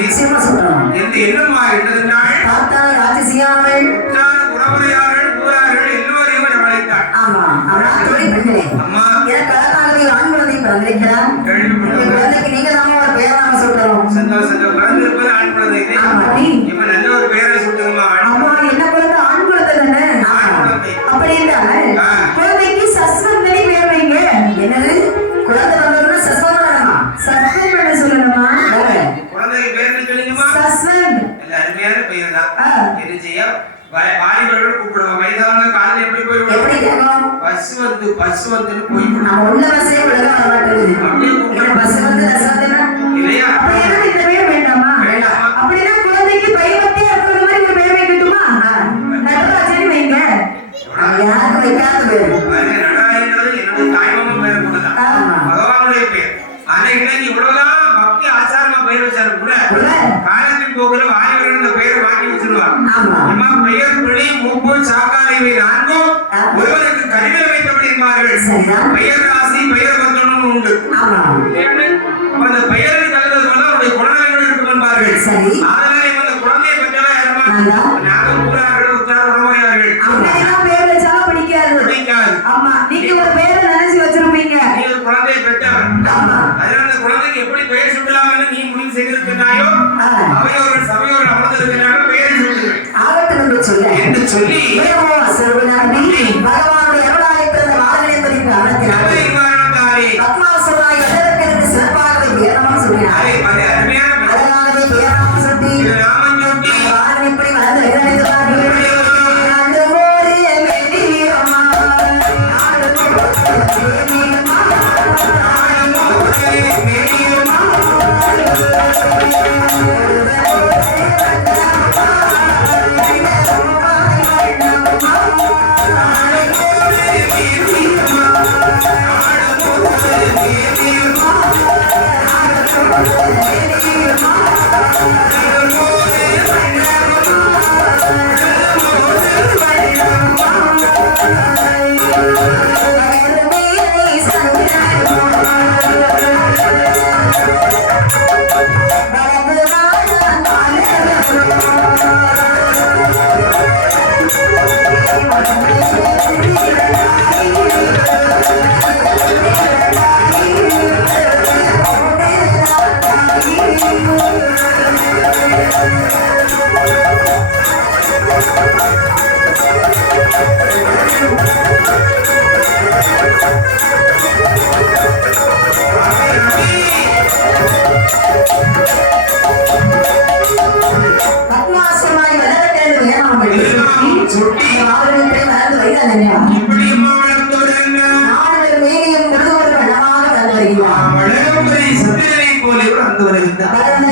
இசையமா சொல்றாங்க எந்த எண்ணம் மாறிட்டதுனால பார்த்தா ராஜசியான பசுவத்தின் பொய்ப்பு நம்ம உள்ள பெயர் மொழி மூப்பு சாக்கார் இவை நான்கும் ஒருவருக்கு கனிமம் வைத்தபடி இருப்பார்கள் பெயர் ராசி பெயர் பந்தனும் உண்டு. அந்த பெயருக்கு தகுந்தது போல அவருடைய குழந்தைகள் இருக்கும் என்பார்கள். அதனால இவங்க குழந்தையை பெற்றவா Música no.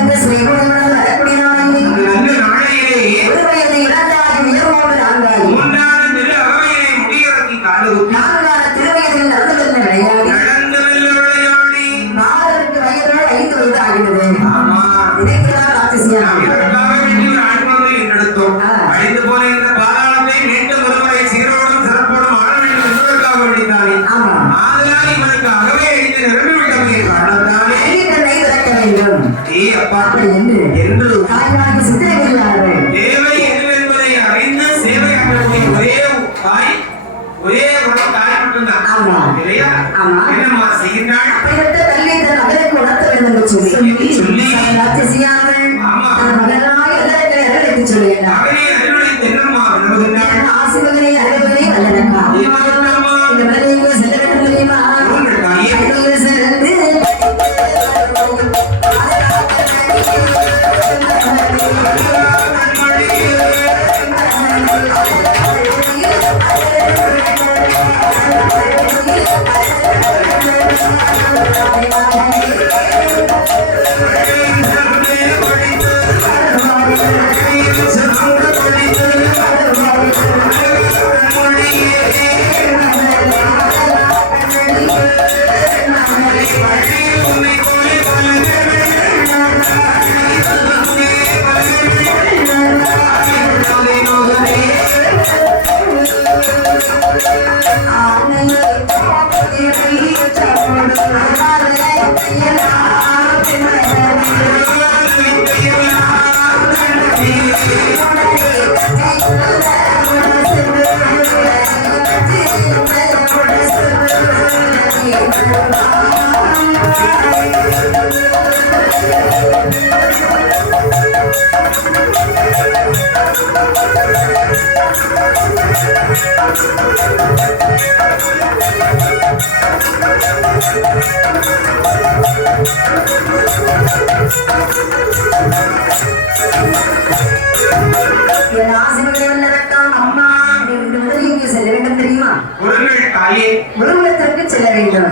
உலகத்திற்கு செல்ல வேண்டும்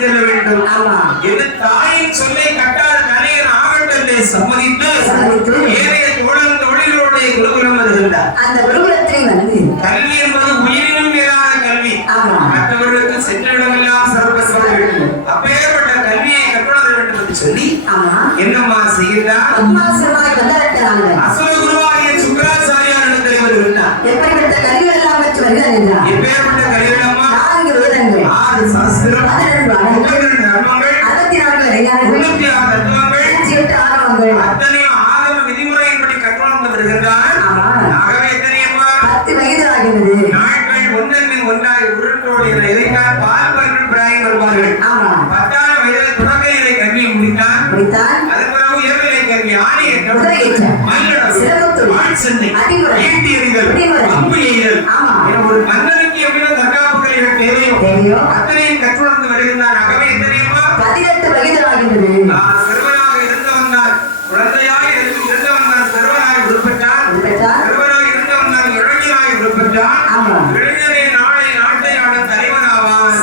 செல்ல வேண்டும். ஆமா. எது சம்மதித்து ஏனைய தோழன் தொழிலோடைய குருகுலம் வருகின்றார் அந்த குருகுலத்தை வந்து இப்பேற்பட்ட கலியுகமா நான்கு அத்தனை முடியும் அத்தனையும் கற்றுணர்ந்து வருகின்றான் ஆகவே என்ன தெரியுமா பதினெட்டு வயது ஆகின்றது நான் சிறுவனாக இருந்து வந்தால் நாளை நாட்டை ஆட தலைவனாவான்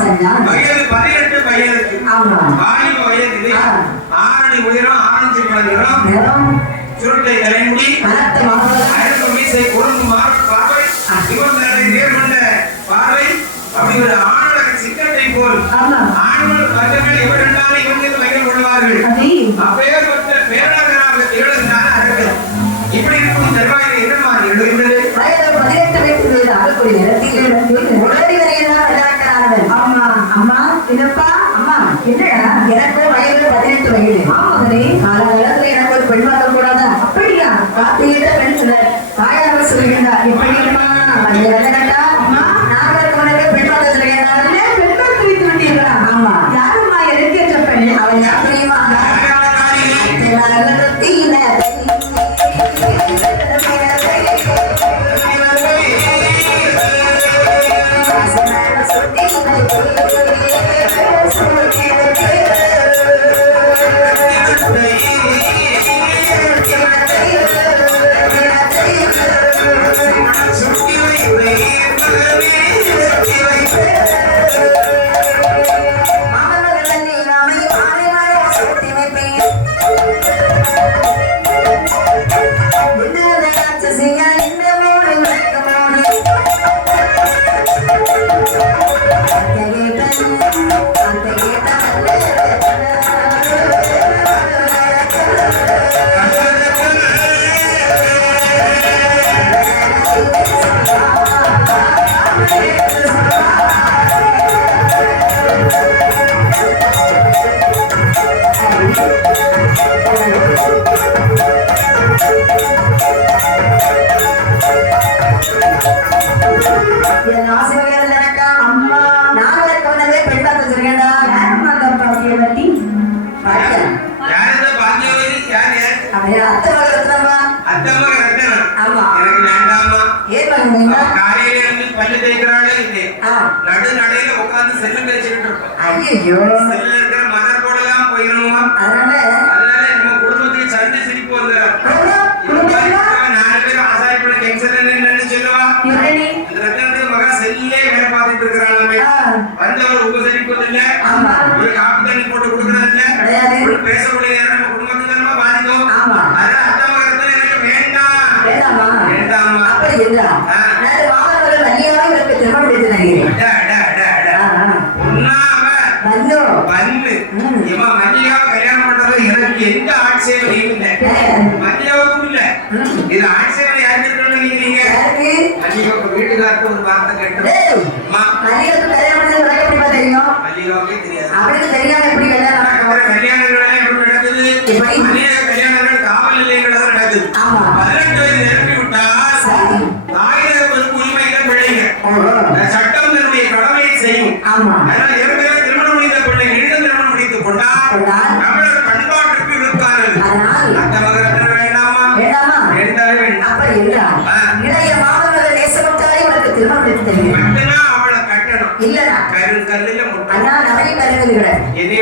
வயது பதினெட்டு வயது. வாலிப வயது. ஆரணி உயரம் ஆரஞ்சு மலை நிறம். சுருட்டை primera titulación உட்காந்து செல்லு பேசிக்கிட்டு இருப்போம் ஐயோ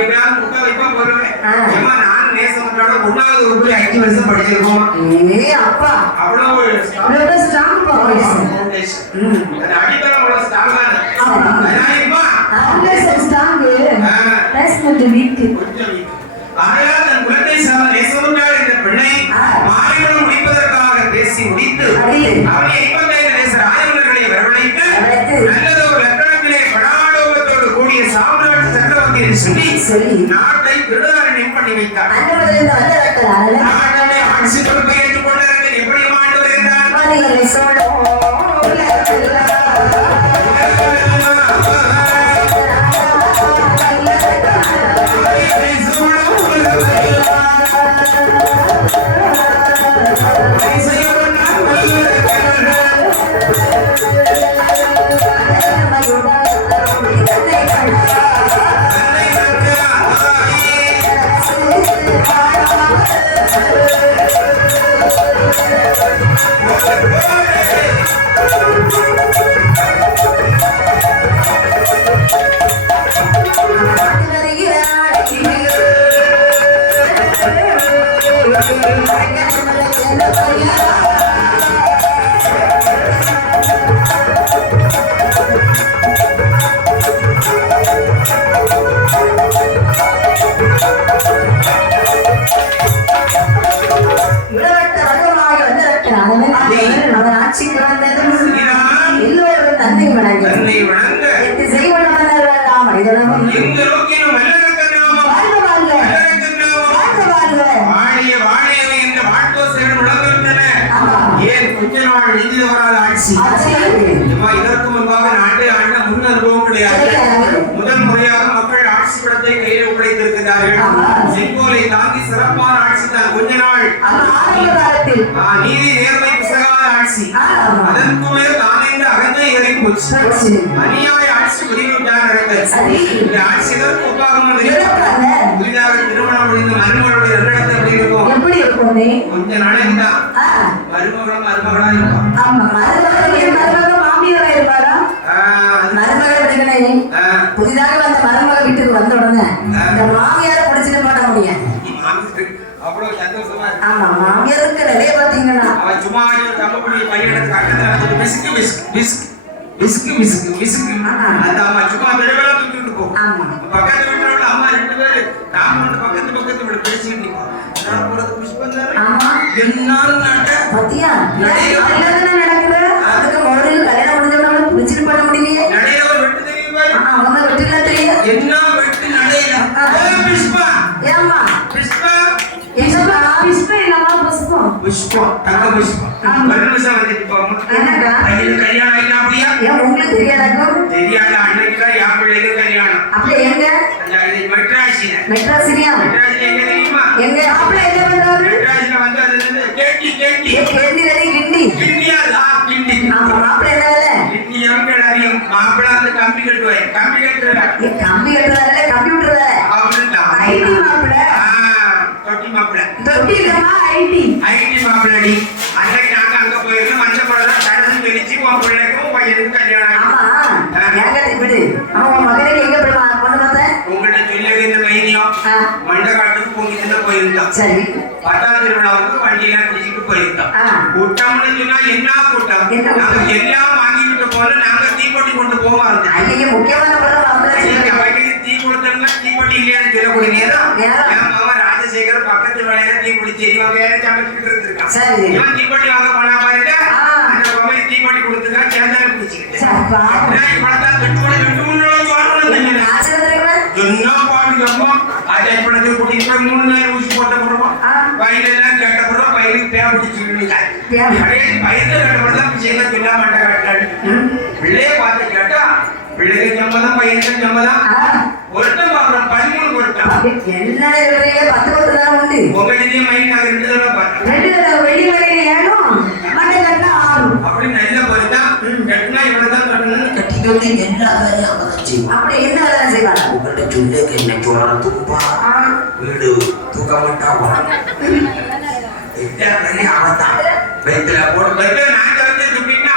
எப்படியாவது முட்டை வைப்பா ஆ. ஏமா நான் நேசமற்றோட ஒன்னாவது உருப்படி அஞ்சு வருஷம் படிச்சிருக்கோம். ஏ அப்பா. அவ்வளவு ஸ்ட்ராங் ஃபவுண்டேஷன் அடித்தளம் அவ்வளவு ஃபவுண்டேஷன் ஸ்ட்ராங் பேஸ்மெண்ட் வீக் கொஞ்சம் சொல்லி. நாட்டை திருடாரண்யம் பண்ணி வைத்தார் அன்னமதிலிருந்து வந்த டாக்டர் நாட்டை ஆட்சி பொறுப்பை ஏற்றுக்கொண்டார்கள் எப்படி ஆண்டு வருகிறார் எல்லோரும் தந்தை வணங்க. செய்வன மனிதனும் எங்கு நோக்கினும் ஏன் கொஞ்ச நாள் நீதி வராத ஆட்சி இதற்கு முன்பாக நாட்டை ஆண்ட முன் அனுபவம் கிடையாது. முதல் முறையாக மக்கள் ஆட்சி படத்தை கையில் ஒப்படைத்திருக்கிறார்கள். செங்கோலை தாங்கி சிறப்பான ஆட்சி தான் கொஞ்ச நாள் நீதி நேர்மை பிசகாத ஆட்சி. அதற்கு மேல் என்ற அகந்தை இறங்கி போச்சு. அநியாய ஆட்சி புரிவிட்டார் நடந்தது. இந்த ஆட்சி இதற்கு ஒப்பாகமா எதற்காக? புதிதாக திருமணம் முடிந்த மருமகளுடைய எதிர்காலத்தை எப்படி இருக்கும் எப்படி இருக்கும் நீ? கொஞ்ச நாளைக்கு தான் மருமகளும் மருமகளா ஆமா. மருமகன் என் மருமகன் மாமியாரா இருப்பாரா? மருமகள். ஆ, புதிதாக வந்த மருமக வீட்டுக்கு வந்த உடனே இந்த மாமியாரை பிடிச்சிட்டு போட முடியும் அவ்வளவு சந்தோஷமா ஆமா மாமியாருக்கு நிலைய பாத்தீங்கன்னா அவன் சும்மா தம்பி பையன் எடுத்து பக்கத்துல வந்து பிஸ்கு பிஸ்கு பிஸ்கு ஆஹா. அந்த அம்மா சும்மா தெருவேல தூக்கிட்டு போ ஆமா. பக்கத்து வீட்டுல உள்ள அம்மா ரெண்டு பேரு நாம பக்கத்து பக்கத்து பேசிட்டு நிப்போம் நான் போறது புஷ்பம் தானே? ஆமா. என்னாலும் நாட்ட பாத்தியா கல்யாணம் நடக்குது? அதுக்கு முதலில் கல்யாணம் முடிஞ்சவங்க பிடிச்சிட்டு போட முடியலையே. நடையில ஒரு வெட்டு தெரியுமா? அவங்க தெரியும். என்ன வெட்டு நடையில. புஷ்பம் புஷ்பம் தங்க புஷ்பம் வந்துட்டு போமா கல்யாணம் அப்படியா ஏன் உங்களுக்கு தெரியாதாக்கும் தெரியாத அன்னைக்கு தான் என் பிள்ளைக்கு கல்யாணம் அப்படி எங்க அந்த இது மெட்ராஸில மெட்ராசிரியா மெட்ராஸ்ல எங்க தெரியுமா எங்க அப்படி என்ன பண்றாரு மெட்ராஸ்ல வந்து அது வந்து கேட்டி கேட்டி. ஏ கேள்வி ரெடி கிண்டி ஆ கிண்டி ஆமா மாப்பிள்ளை என்ன வேலை? கிண்டி எங்க அறியும் மாப்பிள அந்த கம்பி கட்டுவேன் கம்பி கட்டுறேன் கம்பி கட்டுறாரு கம்ப்யூட்டர் வேலை. அவருதான் ஐடி மாப்பிள்ளை. தொட்டி மாப்பிள தொட்டி ஐடி? ஐடி மாப்பிள்ளடி சரி. பத்தாம் திருவிழாவுக்கு வண்டியெல்லாம் பிடிச்சிட்டு போயிருந்தோம். கூட்டம்னு சொன்னா என்ன கூட்டம்? நாங்க எல்லாம் வாங்கிட்டு போல நாங்க தீப்பொட்டி கொண்டு இருந்தோம் ஐயோ முக்கியமான தீ கொடுத்தோம்னா தீப்பொட்டி இல்லையான்னு சொல்லக்கூடிய ராஜசேகர் பக்கத்து வேலையில தீ பிடிச்சி இவன் வேற சமைச்சுக்கிட்டு இருந்திருக்கான். இவன் தீப்பொட்டி வாங்க போனா பாருங்க. ஆ. அந்த பொம்மை தீப்பொட்டி கொடுத்துருக்கா சேர்ந்தால பிடிச்சிக்கிட்டு சரி, பாவம். நான் இவ்வளவுதான் பெட்ரோல் ரெண்டு மூணு நாளைக்கு வாங்கணும் என்ன அதே படத்துக்கு கூட்டிட்டு போய் மூணு நாள் ஊசி போட்ட பிறகும் ஆ. வயலெல்லாம் கேட்ட பிறகு வயலுக்கு தேவை பிடிச்சிருக்கீங்க தேவை. வயது கேட்ட பிறகு செய்ய சொல்ல மாட்டேன் பிள்ளைய பார்த்து கேட்டா பிள்ளைக்கு பையனுக்கு பதிமூணு என்ன பத்து பத்து தானே உண்டு உங்க இதே மயில் நாங்க ரெண்டு தடவை பார்த்தோம் ரெண்டு தடவை வெள்ளி வரையில ஏழும் மண்டை கட்டினா ஆறு அப்படி நல்ல பொருத்தம் கட்டினா இவ்வளவுதான் எல்லா வேலையும் அவங்க தான் செய்வாங்க அப்படி என்ன வேலை செய்வாங்க உங்கள்கிட்ட சொல்லுக்கு என்ன வீடு தூக்க அவன் தான். போட்டு துப்பிட்டா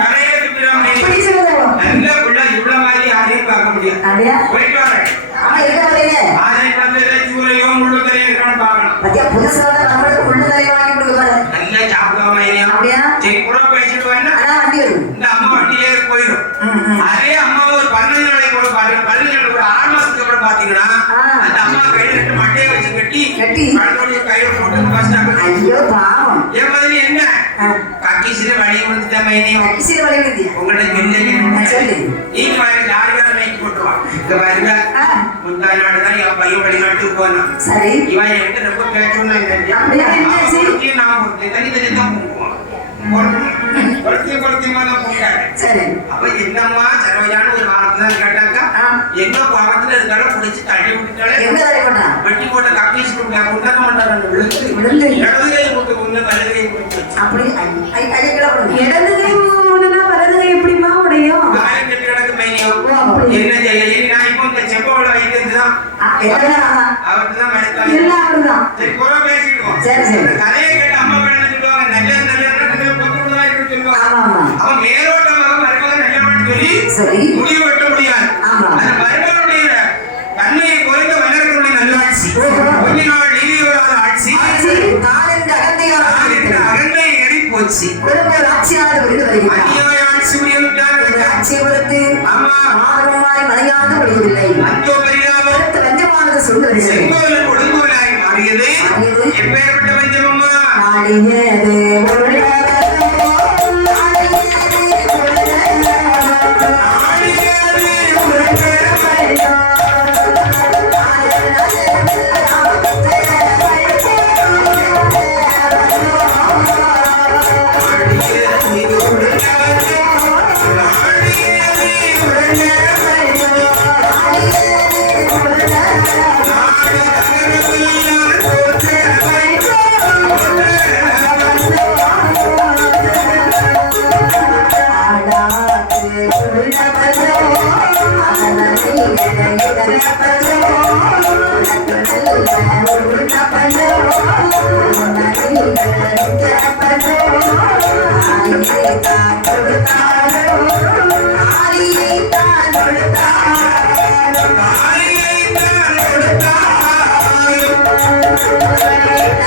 நிறைய அப்படி சொல்லுவோம். நல்ல பிள்ளை இவ்வளவு மாதிரி யாரையும் பார்க்க போயிட்டு வரேன். இருக்க பார்க்கணும். பத்தியா தான் நம்மளுக்கு உள்ள நிறைய வாங்கி கொடுக்க பாரு நல்லா சாப்பிடாம இனியும் அப்படியா சரி கூட பேசிட்டு வரேன்னா ஆனா வண்டி வரும் இந்த அம்மா வண்டியிலே போயிடும் ம், ம். அதே அம்மா ஒரு பதினஞ்சு நாளைக்கு கூட பாருங்க பதினஞ்சு நாளைக்கு ஒரு ஆறு மாசத்துக்கு அப்புறம் பாத்தீங்கன்னா ஆ. அந்த அம்மா கையில ரெண்டு மட்டையை வச்சு கட்டி கட்டி. கழுத்தோடைய கையில போட்டு கஷ்டம் ஐயோ பாவம் என் மாதிரி என்ன ஆ. கக்கீசில வழி கிசில வழி வித்தியா உங்கள்ட்ட ஆ, சொல்லு. நீங்க பாருங்க யாரு வேற மேய்ச்சி போட்டுருவான் இங்க பாருங்க. முந்தா நாடு தான் என் பையன் வெளிநாட்டுக்கு போனான் சரி இவன் என்கிட்ட ரொம்ப பேசணும்னா அப்படியா? என்னாச்சு? நான் ஒருத்தன் தனித்தனி தான் போடுவான் குறைச்சி குறைச்சியமா தான் போட்டாரு சரி அப்ப என்னம்மா சரோஜான ஒரு வார்த்தை தான் கேட்டாக்கா ஆ. என்ன பாவத்துல இருந்தாலும் புடிச்சு தள்ளி விட்டுட்டாலே எங்க தலை போட்டான் வெட்டி போட்ட கக்கீஸ் கொடுக்க கொண்டாக்க மாட்டாங்க விழுந்து விழுந்து. இடது கை கொடுத்து ஒண்ணு வலது கை கொடுத்து அப்படி ஐ என்ன செய்ய இனி நான் இப்போ இந்த செப்போல வைக்கிறது தான் ஆ, எத்தனை நாளா? அவர்கிட்ட தான் மறைத்தாங்க எல்லாம் அவர்தான் சரி குறை பேசிக்குவோம் சரி, சரி. கதையை கேட்டு அம்மா என்ன சொல்லுவாங்க? நல்ல நல்ல நல்ல பொத்துதான் இருக்கு சொல்லுவாங்க. அவன் மேலோட்டமாக மருமகன் நல்லவன் சொல்லி சரி. முடிவு வெட்ட முடியாது. ஆமா. அந்த மருமகனுடைய தன்மையை குறைந்த மன்னர்களுடைய நல்லாட்சி ஓஹோ. கொஞ்ச நாள் நீதிவராத ஆட்சி. ஆட்சி. நான் என்ற அகந்தையோட நான் இந்த அகந்தை ஏறி போச்சு ஒரு ஆட்சியாளர் விருது வருகிறார் அந்நியாய ஆட்சி முடியவிட்டால் இந்த ஆட்சியை பொறுத்து ஆமா ஆதரவாய் அஞ்சோ லஞ்சமானது கொடுங்கோலாய் மாறியது. எப்பேற்பட்ட நாடியது